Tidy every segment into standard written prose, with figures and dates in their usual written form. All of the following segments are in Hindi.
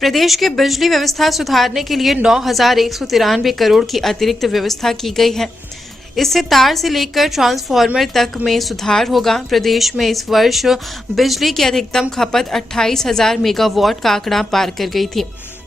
प्रदेश की बिजली व्यवस्था सुधारने के लिए 9,193 करोड़ की अतिरिक्त व्यवस्था की गई है। इससे तार से लेकर ट्रांसफार्मर तक में सुधार होगा। प्रदेश में इस वर्ष बिजली की अधिकतम खपत 28,000 मेगावाट का आंकड़ा पार कर गई थी।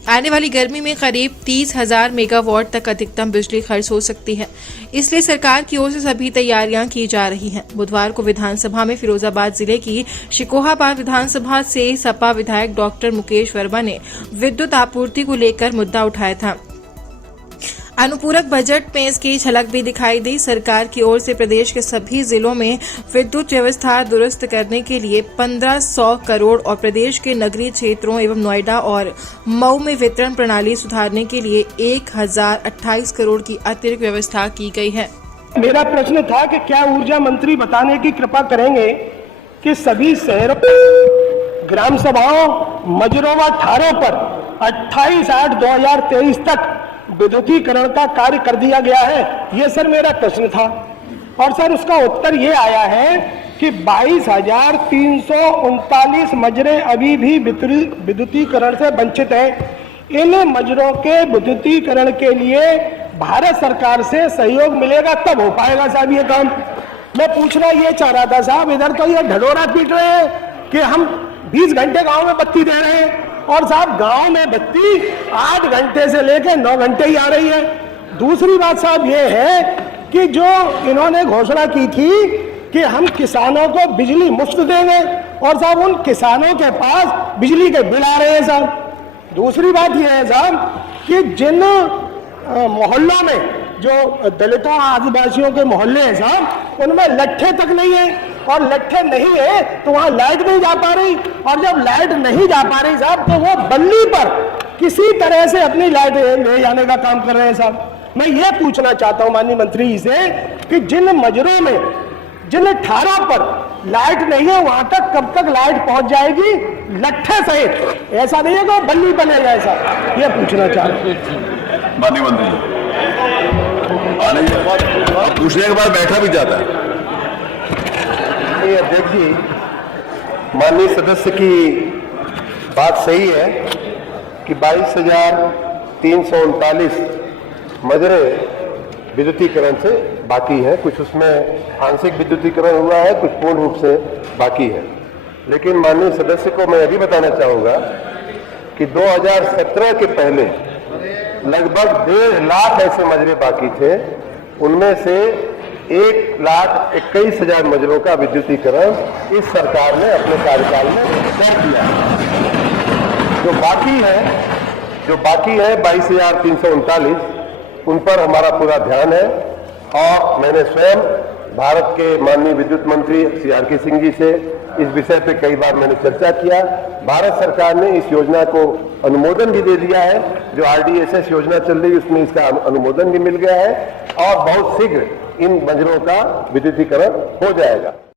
आने वाली गर्मी में करीब 30,000 मेगावाट तक अधिकतम बिजली खर्च हो सकती है। इसलिए सरकार की ओर से सभी तैयारियां की जा रही हैं। बुधवार को विधानसभा में फिरोजाबाद जिले की शिकोहाबाद विधानसभा से सपा विधायक डॉक्टर मुकेश वर्मा ने विद्युत आपूर्ति को लेकर मुद्दा उठाया था। अनुपूरक बजट में इसकी झलक भी दिखाई दी। सरकार की ओर से प्रदेश के सभी जिलों में विद्युत व्यवस्था दुरुस्त करने के लिए 1,500 करोड़ और प्रदेश के नगरीय क्षेत्रों एवं नोएडा और मऊ में वितरण प्रणाली सुधारने के लिए 1,028 करोड़ की अतिरिक्त व्यवस्था की गई है। मेरा प्रश्न था कि क्या ऊर्जा मंत्री बताने की कृपा करेंगे कि सभी शहरों, ग्राम सभाओं, मजरों व ठारों पर 28/8/2023 तक विद्युतीकरण का कार्य कर दिया गया है। ये सर मेरा प्रश्न था। और सर उसका उत्तर ये आया है कि 22,339 मजरे अभी भी विद्युतीकरण से वंचित हैं। इन मजरों के विद्युतीकरण के लिए भारत सरकार से सहयोग मिलेगा तब हो पाएगा साहब ये काम। मैं पूछना ये चाह रहा था साहब, इधर तो ये ढडोरा पीट रहे हैं कि हम 20 घंटे गांव में बत्ती दे रहे हैं और साहब गांव में बत्ती 8 घंटे से लेकर 9 घंटे ही आ रही है। दूसरी बात साहब ये है कि जो इन्होंने घोषणा की थी कि हम किसानों को बिजली मुफ्त देंगे और साहब उन किसानों के पास बिजली के बिल आ रहे हैं साहब। दूसरी बात यह है साहब कि जिन मोहल्लों में जो दलितों आदिवासियों के मोहल्ले हैं साहब, उनमें लट्ठे तक नहीं है और लट्ठे नहीं है तो वहाँ लाइट नहीं जा पा रही, और जब लाइट नहीं जा पा रही साहब तो वो बल्ली पर किसी तरह से अपनी लाइट ले जाने का काम कर रहे हैं साहब। मैं ये पूछना चाहता हूँ माननीय मंत्री जी से कि जिन मजरों में, जिन ठारों पर लाइट नहीं है वहां तक कब तक लाइट पहुंच जाएगी लट्ठे सहित? ऐसा नहीं है कि बल्ली बनेगा, ऐसा ये पूछना चाहता हूँ माननीय मंत्री। पूछने के बाद बैठा भी जाता है। ये अध्यक्ष जी, माननीय सदस्य की बात सही है कि 22,339 मजरे विद्युतीकरण से बाकी है। कुछ उसमें आंशिक विद्युतीकरण हुआ है, कुछ पूर्ण रूप से बाकी है। लेकिन माननीय सदस्य को मैं यह भी बताना चाहूँगा कि 2017 के पहले लगभग 1.5 लाख ऐसे मजरे बाकी थे। उनमें से 1,21,000 मजरों का विद्युतीकरण इस सरकार ने अपने कार्यकाल में कर दिया है। जो बाकी है 22,339, उन पर हमारा पूरा ध्यान है। और मैंने स्वयं भारत के माननीय विद्युत मंत्री CR.K. सिंह जी से इस विषय पे कई बार मैंने चर्चा किया। भारत सरकार ने इस योजना को अनुमोदन भी दे दिया है। जो RDSS योजना चल रही है उसमें इसका अनुमोदन भी मिल गया है और बहुत शीघ्र इन मजरों का विद्युतीकरण हो जाएगा।